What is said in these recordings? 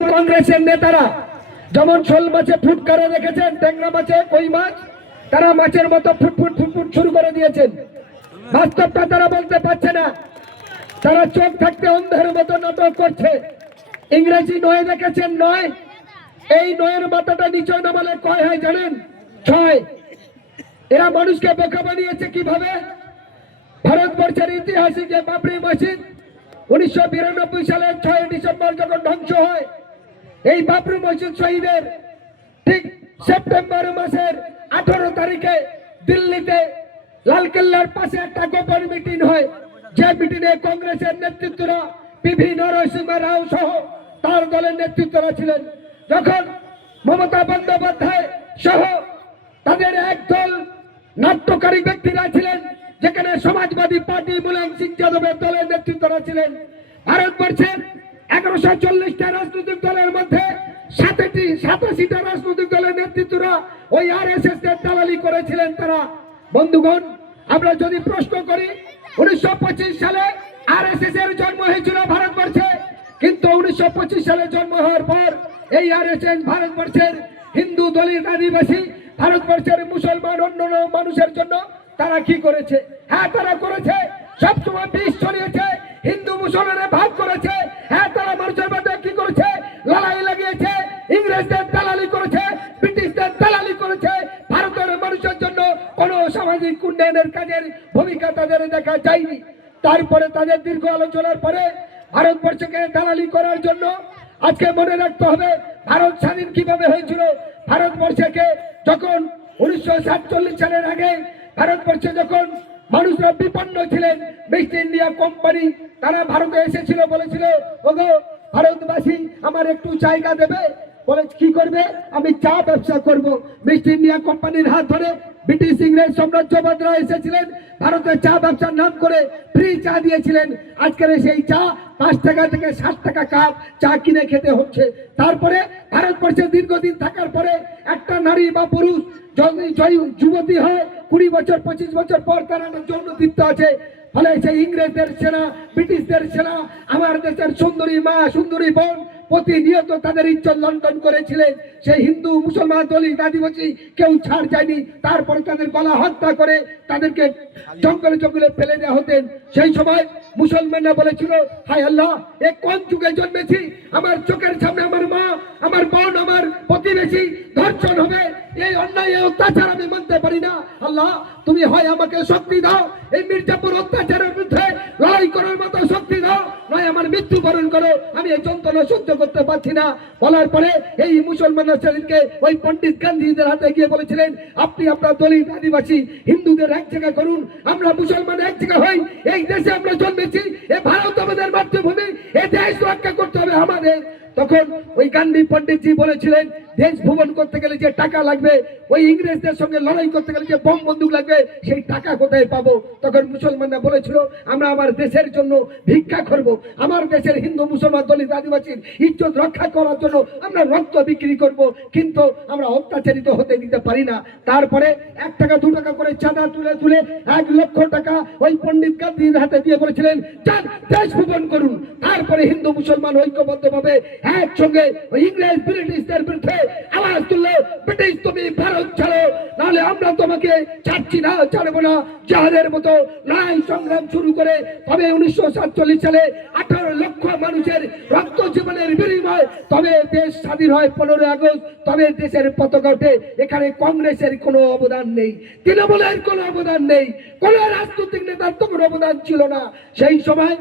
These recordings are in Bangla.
কংগ্রেসের নেতারা যেমন শোল মাছে ফুটকারে রেখেছেন, ট্যাংরা মাছে কই মাছ, তারা মাছের মতো ফুটফুট ফুটফুট শুরু করে দিয়েছেন। বাস্তবটা তারা বলতে পারছে না, তারা চোখ থাকতে অন্ধের মতো নাটক করছে। ইংরেজি নয় দেখেছেন, নয়, এই নয়ের মাথাটা নিচয় নামালে কয় হয় জানেন? ছয়। এরা মানুষকে বোকা বানিয়েছে কিভাবে? ভারতবর্ষের ইতিহাসে যে বাবরি মসজিদ 1992 সালের 6 ডিসেম্বর যখন ধ্বংস হয়, এই বাবরি মসজিদ শহীদের ঠিক সেপ্টেম্বর মাসের 18 তারিখে দিল্লিতে লালকেল্লার পাশে একটা গোপন মিটিং হয়। যে মিটিংয়ে কংগ্রেসের নেতৃত্বরা পিভি নরসিংহ রাও সহ তার দলের নেতৃত্বরা ছিলেন। যখন মমতা বন্দ্যোপাধ্যায় সহ তাদের একদল নাট্যকারী ব্যক্তিরা ছিলেন, যেখানে সমাজবাদী পার্টি মুলায়ম সিং যাদবের দলের নেতৃত্বরা ছিলেন। ভারতবর্ষের 1140টা রাজনৈতিক দলের মধ্যে 87টা রাজনৈতিক দলের নেতৃত্বরা ওই আরএসএস এর দালালি করেছিলেন তারা। বন্ধুগণ, আমরা যদি প্রশ্ন করি 1925 সালে আরএসএস এর জন্ম হয়েছিল ভারতবর্ষে, কিন্তু 1925 সালে জন্ম হওয়ার পর এই আরএসএস ভারতবর্ষের হিন্দু, দলিত, আদিবাসী, ভারতবর্ষের মুসলমান, অন্য মানুষের জন্য তারা কি করেছে? হ্যাঁ, তারা করেছে, সবসময় বিষ ছড়িয়েছে, হিন্দু মুসলমানের ভাগ করেছে। হ্যাঁ, তারা মানুষের মধ্যে কি করেছে? লড়াই লাগিয়েছে, ইংরেজদের দালালি করেছে, ব্রিটিশদের দালালি করেছে। ভারতের মানুষের জন্য কোন সামাজিক উন্নয়নের কাজের ভূমিকা তাদের দেখা যায়নি। তারপরে তাদের দীর্ঘ আলোচনার পরে ভারতবর্ষকে দালালি করার জন্য আজকে মনে রাখতে হবে ভারত স্বাধীন কিভাবে হয়েছিল। ভারতবর্ষকে যখন 1947 সালের আগে ভারতবর্ষে যখন মানুষরা বিপন্ন ছিলেন, ইস্ট ইন্ডিয়া কোম্পানি তারা ভারতে এসেছিল, বলেছিল ওগো ভারতবাসী আমার একটু জায়গা দেবে। বলে কি করবে? আমি চা ব্যবসা করব। ইস্ট ইন্ডিয়া কোম্পানির হাত ধরে ব্রিটিশ ইংরেজ সাম্রাজ্যবাদরা এসেছিলেন, ভারতের চা ব্যবসার নাম করে ফ্রি চা দিয়েছিলেন। আজকের সেই চা 5 টাকা থেকে 60 টাকা কাপ চা কিনে খেতে হচ্ছে। তারপরে ভারতবর্ষে দীর্ঘদিন থাকার পরে একটা নারী বা পুরুষ যদি যুবতী হয় 20 বছর 25 বছর পর তারা যৌনতৃপ্ত আছে। ফলে সেই ইংরেজদের সেনা, ব্রিটিশদের সেনা আমার দেশের সুন্দরী মা, সুন্দরী বোন প্রতিনিয়ত তাদের ইজ্জত লন্ডন করেছিলেন। সেই হিন্দু, মুসলমান, দলিত, আদিবাসী কেউ ছাড় যায়নি। তারপরে তাদের গলা হত্যা করে তাদেরকে জঙ্গলে জঙ্গলে ফেলে দেওয়া হতেন। সেই সময় মুসলমানরা বলেছিল, হায় আল্লাহ, এ কোন যুগে জন্মেছি? আমার চোখের সামনে আমার মা, আমার বোন, আমার প্রতিবেশী ধর্ষণ হবে, এই অন্যায় অত্যাচার আমি মানতে পারি না। আল্লাহ, তুমি হয় আমাকে শক্তি দাও, এই মির্জাপুর অত্যাচারের বিরুদ্ধে লড়াই করার মতো শক্তি দাও, নয় আমার মৃত্যুবরণ করো, আমি এই যন্ত্রণা সহ্য করতে পারছি না। বলার পরে এই মুসলমানরা সেদিনকে ওই পণ্ডিত গান্ধীদের হাতে গিয়ে বলেছিলেন, আপনি আপনার দলিত, আদিবাসী, হিন্দুদের এক জায়গা করুন, আমরা মুসলমান এক জায়গা হই। এই দেশে আমরা জন্মেছি, এ ভারত আমাদের মাতৃভূমি, এ দেশ রক্ষা করতে হবে আমাদের। তখন ওই গান্ধী পণ্ডিতজি বলেছিলেন, দেশ ভ্রমণ করতে গেলে যে টাকা লাগবে, ওই ইংরেজদের সঙ্গে লড়াই করতে গেলে যে বোম বন্দুক লাগবে, সেই টাকা কোথায় পাবো? তখন মুসলমানরা বলেছিল, আমরা আমার দেশের জন্য ভিক্ষা করব, আমার দেশের হিন্দু, মুসলমান, দলিত, আদিবাসীর ইজ্জত রক্ষা করার জন্য আমরা রক্ত বিক্রি করব, কিন্তু আমরা অত্যাচারিত হতে দিতে পারি না। তারপরে 1 টাকা 2 টাকা করে চাঁদা তুলে তুলে 1 লক্ষ টাকা ওই পণ্ডিত গান্ধীর হাতে দিয়ে বলেছিলেন, যান দেশ ভ্রমণ করুন। তারপরে হিন্দু মুসলমান ঐক্যবদ্ধভাবে একসঙ্গে ওই ইংরেজ ব্রিটিশদের বিরুদ্ধে আওয়াজ তুললো, ব্রিটিশ তুমি ভারত ছাড়ো, নাহলে আমরা তোমাকে ছাড়ছি না, ছাড়বো না। জাহাজের মতো লড়াই সংগ্রাম শুরু করে তবে 1947 সালে 18 লক্ষ মানুষের রক্ত জীবনের বিনিময় তবে দেশ স্বাধীন হয় 15 আগস্ট, তবে দেশের পতাকা ওঠে। এখানে কংগ্রেসের কোনো অবদান নেই, তৃণমূলের কোনো অবদান নেই, কোন রাজনৈতিক নেতার তো কোনো অবদান ছিল না সেই সময়।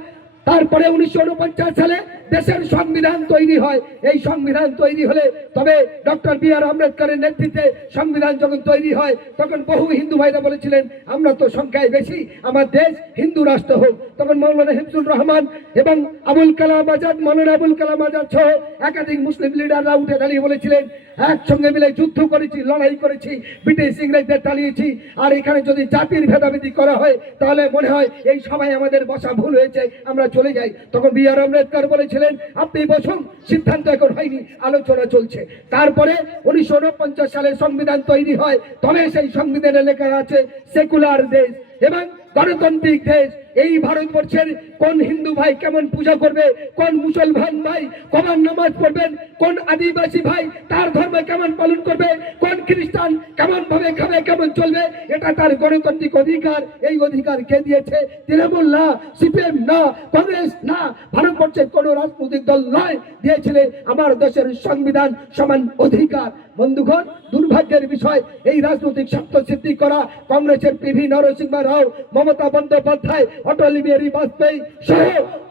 তারপরে 1949 সালে দেশের সংবিধান তৈরি হয়। এই সংবিধান তৈরি হলে তবে ডক্টর বি.আর. আম্বেদকরের নেতৃত্বে সংবিধান যখন তৈরি হয়, তখন বহু হিন্দু ভাইরা বলেছিলেন, আমরা তো সংখ্যায় বেশি, আমার দেশ হিন্দু রাষ্ট্র হোক। তখন মৌলানা হিফজুর রহমান এবং আবুল কালাম আজাদ, মৌলানা আবুল কালাম আজাদ সহ একাধিক মুসলিম লিডাররা উঠে দাঁড়িয়ে বলেছিলেন, একসঙ্গে মিলে যুদ্ধ করেছি, লড়াই করেছি, ব্রিটিশ ইংরেজদের তাড়িয়েছি, আর এখানে যদি জাতির ভেদাভেদি করা হয় তাহলে মনে হয় এই সবাই আমাদের বসা ভুল হয়েছে, আমরা চলে যাই। তখন বি.আর. আম্বেদকর বলেছিলেন, আপনি বসুন, সিদ্ধান্ত এখন হয়নি, আলোচনা চলছে। তারপরে 1949 সালে সংবিধান তৈরি হয়, তবে সেই সংবিধানে লেখা আছে সেকুলার দেশ, এবং গণতান্ত্রিক দেশ। এই ভারতবর্ষের কোন হিন্দু ভাই কেমন পূজা করবে, কোন মুসলমান ভাই কখন নামাজ পড়বেন, কোন আদিবাসী ভাই তার ধর্ম কেমন পালন করবে, কোন খ্রিস্টান কেমন ভাবে খাবে, কেমন চলবে, এটা তার গণতান্ত্রিক অধিকার। এই অধিকার কে দিয়েছে? তৃণমূল না, সিপিএম না, কংগ্রেস না, ভারতবর্ষের কোন রাজনৈতিক দল নয়। দিয়েছিলে আমার দেশের সংবিধান সমান অধিকার। বন্ধুগণ, দুর্ভাগ্যের বিষয় এই রাজনৈতিক স্বার্থ সিদ্ধি করা কংগ্রেসের পিভি নরসিংহ রাও, মমতা বন্দ্যোপাধ্যায়, অটল বিহারী বাজপেয়ী সহ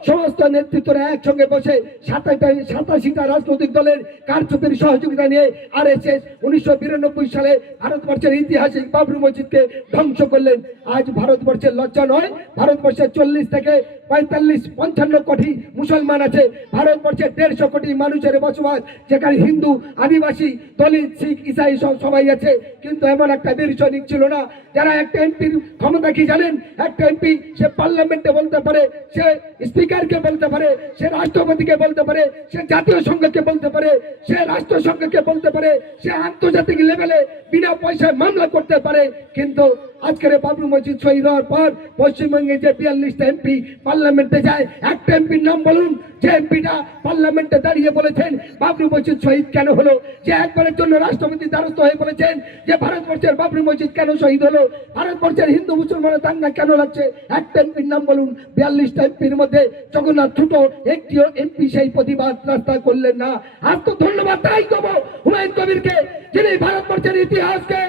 সমস্ত নেতৃত্বরা একসঙ্গে বসে 87টা রাজনৈতিক দলের কারচুপির সহযোগিতা নিয়ে আরএসএস 1992 সালে ভারতবর্ষের ঐতিহাসিক বাবরি মসজিদকে ধ্বংস করলেন। আজ ভারতবর্ষের লজ্জা নয়? ভারতবর্ষের 40 থেকে 45-55 কোটি মুসলমান আছে। ভারতবর্ষের 150 কোটি মানুষের বসবাস, যেখানে হিন্দু, আদিবাসী, দলিত, শিখ, ইসাই সবাই আছে। কিন্তু এমন একটা নির্বাচন ছিল না। যারা একটা এমপির ক্ষমতা কি জানেন? একটা এমপি সে পার্লামেন্টে বলতে পারে, সে স্পিকারকে বলতে পারে, সে রাষ্ট্রপতিকে বলতে পারে, সে জাতীয় সংঘকে বলতে পারে, সে রাষ্ট্রসংঘকে বলতে পারে, সে আন্তর্জাতিক লেভেলে বিনা পয়সায় মামলা করতে পারে। কিন্তু আজকের বাবরি মসজিদ শহীদ হওয়ার পর পশ্চিমবঙ্গে যে 42টা এমপি পার্লামেন্টে যায়, একটা এমপির নাম বলুন যে এমপিটা পার্লামেন্টে দাঁড়িয়ে বলেছেন বাবরি মসজিদ শহীদ কেন হলো, যে একবারের জন্য রাষ্ট্রপতির দ্বারস্থ হয়ে বলেছেন যে ভারতবর্ষের বাবরি মসজিদ কেন শহীদ হলো, ভারতবর্ষের হিন্দু মুসলমানের দাঙ্গা কেন লাগছে। একটা এমপির নাম বলুন। 42টা এমপির মধ্যে জগন্নাথ ছোটো একটিও এমপি সেই প্রতিবাদ রাস্তা করলেন না। আজ তো ধন্যবাদ তাই দেবো হুমায়ুন কবিরকে, যিনি ভারতবর্ষের ইতিহাসকে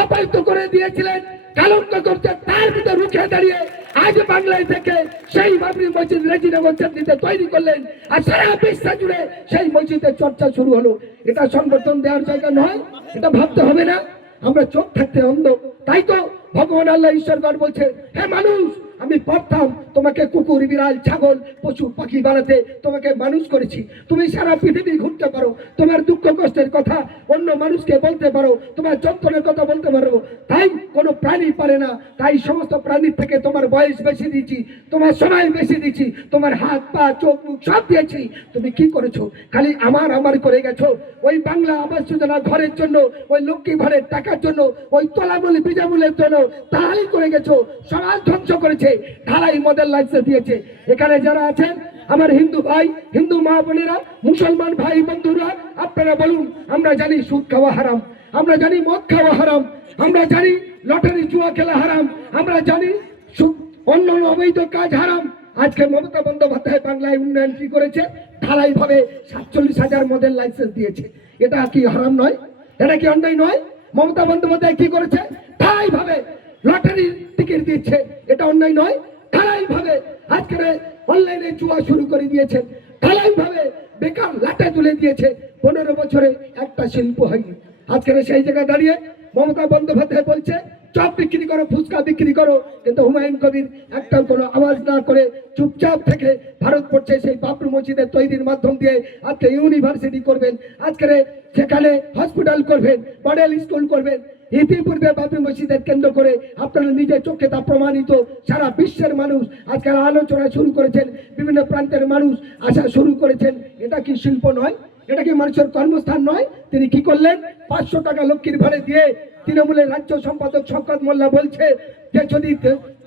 অপবিত্র করে দিয়েছিলেন, কলঙ্ক করছে, তার ভিতরে রুখে দাঁড়িয়ে আজ বাংলায় থেকে সেই বাবরি মসজিদ রেজিনগর চাঁদনীতে তৈরি করলেন। আর সারা বিশ্ব জুড়ে সেই মসজিদের চর্চা শুরু হলো। এটা সংগঠন দেওয়ার জায়গা নয়, এটা ভাবতে হবে না? আমরা চোখ থাকতে অন্ধ। তাই তো ভগবান আল্লাহ ঈশ্বরগণ বলছে, হে মানুষ, আমি পারতাম তোমাকে কুকুর, বিড়াল, ছাগল, পশু পাখি বানাতে, তোমাকে মানুষ করেছি। তুমি সারা পৃথিবী ঘুরতে পারো, তোমার দুঃখ কষ্টের কথা অন্য মানুষকে বলতে পারো, তোমার যন্ত্রণের কথা বলতে পারো। তাই কোনো প্রাণী পারে না। তাই সমস্ত প্রাণীর থেকে তোমার বয়স বেশি দিয়েছি, তোমার সময় বেশি দিয়েছি, তোমার হাত পা চোখ মুখ সব দিয়েছি। তুমি কি করেছো? খালি আমার আমার করে গেছো। ওই বাংলা আবাস যোজনা ঘরের জন্য, ওই লক্ষ্মী ঘরের টাকার জন্য, ওই তলামূলি বিজামূলের জন্য তাহাই করে গেছো। সমাজ ধ্বংস করেছে, ঢালাই মডেল লাইসেন্স দিয়েছে। এখানে যারা আছেন আমার হিন্দু ভাই, হিন্দু মা বোনেরা, মুসলমান ভাই বন্ধুরা, আপনারা বলুন, আমরা জানি সুদ খাওয়া হারাম, আমরা জানি মদ খাওয়া হারাম, আমরা জানি লটারি জুয়া খেলা হারাম, আমরা জানি অন্য অবৈধ কাজ হারাম। আজকে মমতা বন্দ্যোপাধ্যায় বাংলায় উন্নয়ন কি করেছে? ঢালাই ভাবে 47,000 মডেল লাইসেন্স দিয়েছে। এটা কি হারাম নয়? এটা কি অন্যায় নয়? মমতা বন্দ্যোপাধ্যায় কি করেছে? ঢালাই ভাবে লটারির টিকিট দিচ্ছে। এটা অন্যায় নয়? ঢালাই ভাবে আজকের অনলাইনে জুয়া শুরু করে দিয়েছেন, ঢালাই ভাবে বেকার লাটে তুলে দিয়েছে। 15 বছরে একটা শিল্প হয়নি। আজকের সেই জায়গায় দাঁড়িয়ে মমতা বন্দ্যোপাধ্যায় বলছে চপ বিক্রি করো, ফুচকা বিক্রি করো, কিন্তু হুমায়ুন কবির একটা কোনো আওয়াজ না করে চুপচাপ থেকে ভারতবর্ষে সেই বাবরি মসজিদের তৈরির মাধ্যম দিয়ে আজকে ইউনিভার্সিটি করবেন, আজকের সেখানে হসপিটাল করবেন, মডেল স্কুল করবেন। ইতিপূর্বে বাবরি মসজিদের কেন্দ্র করে আপনারা নিজের চোখে তা প্রমাণিত। সারা বিশ্বের মানুষ আজকাল আলোচনা শুরু করেছেন, বিভিন্ন প্রান্তের মানুষ আসা শুরু করেছেন। এটা কি শিল্প নয়? এটা কি মানুষের কর্মস্থান নয়? তিনি কি করলেন? 500 টাকা লক্ষ্মীর ভাড়ে দিয়ে তৃণমূলের রাজ্য সম্পাদক শওকত মোল্লা বলছে যে যদি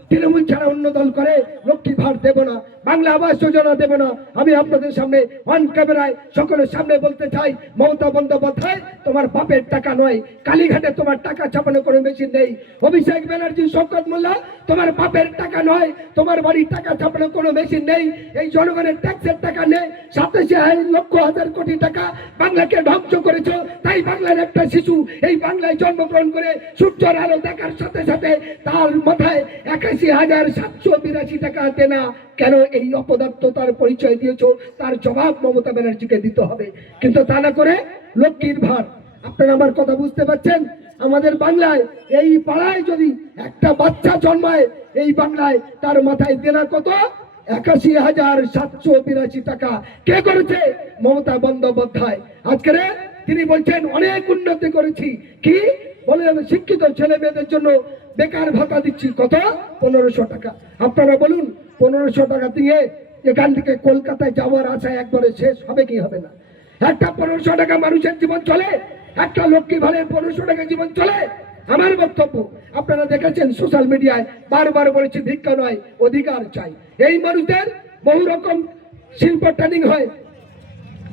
তৃণমূল ছাড়া অন্য দল করে লক্ষ্মী ভাড় দেব না, বাংলা আবাস যোজনা দেব না। আমি আপনাদের সামনে অন ক্যামেরায় সকলের সামনে বলতে চাই, মমতা বন্দ্যোপাধ্যায় তোমার বাপের টাকা নয়, কালীঘাটে তোমার টাকা ছাপানো কোনো মেশিন নেই। অভিষেক ব্যানার্জি, শওকত মোল্লা, তোমার বাপের টাকা নয়, তোমার বাড়ির টাকা ছাপানো কোনো মেশিন নেই। এই জনগণের ট্যাক্সের টাকা নেই। 87,000 কোটি টাকা বাংলাকে ধ্বংস করেছো। তাই বাংলার একটা শিশু এই বাংলায় জন্মগ্রহণ করে সূর্যের আলো দেখার সাথে সাথে তার মাথায় 81,782 টাকা দেনা। কেন এই অপদার্থতার পরিচয় দিয়েছো? তার জবাব মমতা ব্যানার্জিকে দিতে হবে। কিন্তু তা না করে লক্ষ্মীর ভার। আপনারা আমার কথা বুঝতে পারছেন? আমাদের বাংলায় এই পাড়ায় যদি একটা বাচ্চা জন্মায়, এই বাংলায় তার মাথায় দেনা কত? 81,782 টাকা। কে করেছে? মমতা বন্দ্যোপাধ্যায়। আজকে তিনি বলছেন অনেক উন্নতি করেছি। কি বলে? শিক্ষিত ছেলে মেয়েদের জন্য বেকার ভাতা দিচ্ছি। কত? 1500 টাকা। আপনারা বলুন, 1500 টাকা দিয়ে এখান থেকে কলকাতায় যাওয়ার আশা একবারে শেষ হবে কি হবে না? একটা 1500 টাকা মানুষের জীবন চলে? একটা লক্ষ্মী ভাড়ের 1500 টাকা জীবন চলে? আমার বক্তব্য আপনারা দেখেছেন সোশ্যাল মিডিয়ায় বারবার বলেছি ভিক্ষা নয় অধিকার চাই। এই মানুষদের বহু রকম শিল্প ট্রেনিং হয়,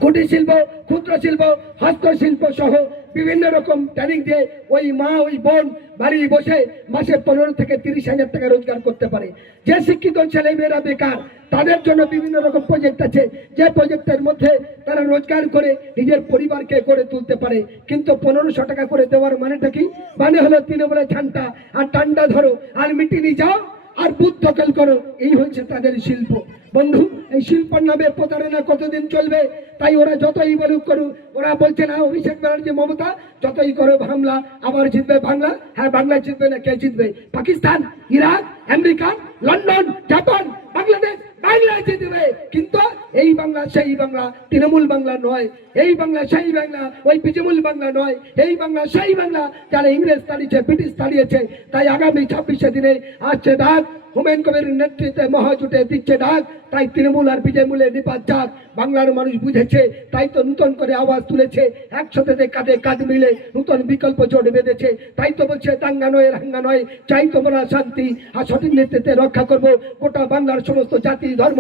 কুটির শিল্প, ক্ষুদ্র শিল্প, হস্তশিল্প সহ বিভিন্ন রকম ট্রেনিং দিয়ে ওই মা ওই বোন বাড়ি বসে মাসে 15 থেকে 30,000 টাকা রোজগার করতে পারে। যে শিক্ষিত ছেলে মেয়েরা বেকার তাদের জন্য বিভিন্ন রকম প্রজেক্ট আছে, যে প্রজেক্টের মধ্যে তারা রোজগার করে নিজের পরিবারকে গড়ে তুলতে পারে। কিন্তু 1500 টাকা করে দেওয়ার মানেটা কি? মানে হলো তৃণমূলের ঝান্ডা আর টান্ডা ধরো আর মিটিনি যাও আর বুথ দখল করো, এই হচ্ছে তাদের শিল্প। বন্ধু, এই শিল্পের নামে প্রতারণা কতদিন চলবে? তাই ওরা যতই বলুক করুক, ওরা বলছে না অভিষেক ব্যানার্জি মমতা যতই করো হামলা আবার জিতবে বাংলা। হ্যাঁ, বাংলা জিতবে না কে জিতবে? Pakistan, Iraq, America, London, Japan, Bangladesh Bangla জিতবে। কিন্তু এই বাংলা সেই বাংলা তৃণমূল বাংলা নয়, এই বাংলা সেই বাংলা ওই বিজেমূল বাংলা নয়, এই বাংলা সেই বাংলা যারা ইংরেজ তাড়িয়েছে, ব্রিটিশ তাড়িয়েছে। তাই আগামী 26শে দিনে আসছে ডাক, হুমায়ুন কবিরের নেতৃত্বে মহাজোটে দিচ্ছে ডাক। তাই তৃণমূল আর বিজেমূলে নিপাত যাক। বাংলার মানুষ বুঝেছে, তাই তো নতুন করে আওয়াজ তুলেছে, একসাথে কাঁধে কাঁধ মিলে নতুন বিকল্প জোট বেঁধেছে। তাই তো বলছে দাঙ্গা নয় রাঙ্গা নয়, চাই তোমরা শান্তি আর সঠিক নেতৃত্বে রক্ষা করব গোটা বাংলার সমস্ত জাতি ধর্ম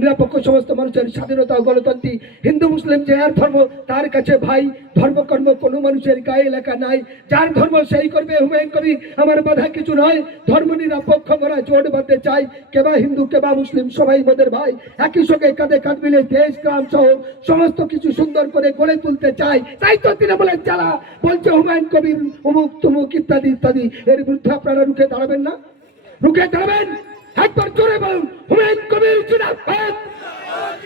নিরপেক্ষ সমস্ত মানুষের স্বাধীনতা ও গণতন্ত্রী। হিন্দু মুসলিম যে আর ধর্ম তার কাছে ভাই, ধর্মকর্ম কোনো মানুষের গায়ে লেখা নাই, যার ধর্ম সেই করবে। হুমায়ুন কবির আমার বাধা কিছু নয়, ধর্ম নিরপেক্ষ আমরা জোট বাঁধতে চাই, কেবা হিন্দু কেবা মুসলিম সবাই আমাদের ভাই। একই সঙ্গে কাঁধে কাঁধ মিলে দেশ গ্রাম সহ সমস্ত কিছু সুন্দর করে গড়ে তুলতে চাই। তাই তো তৃণমূলের যারা বলছে হুমায়ুন কবির অমুক তমুক ইত্যাদি ইত্যাদি, এর বিরুদ্ধে আপনারা রুখে দাঁড়াবেন না? রুখে দাঁড়াবেন? একবার জোরে বলুন হুমায়ুন কবির জিন্দাবাদ,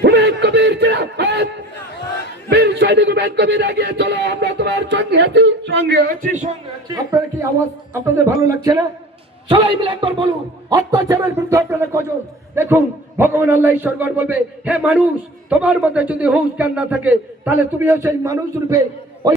হুমায়ুন কবির জিন্দাবাদ। বীর সৈনিক হুমায়ুন কবির এগিয়ে চলো, আমরা তোমার সঙ্গে আছি, সঙ্গে আছি, সঙ্গে আছি। আপনারা কি আওয়াজ আপনাদের ভালো লাগছে না? সবাই মিলে একবার বলুন অত্যাচারের বিরুদ্ধে আপনারা কজন। দেখুন ভগবান আল্লাহ ঈশ্বরগণ বলবে, হে মানুষ, তোমার মধ্যে যদি হুঁশ জ্ঞান না থাকে তাহলে তুমিও সেই মানুষ রূপে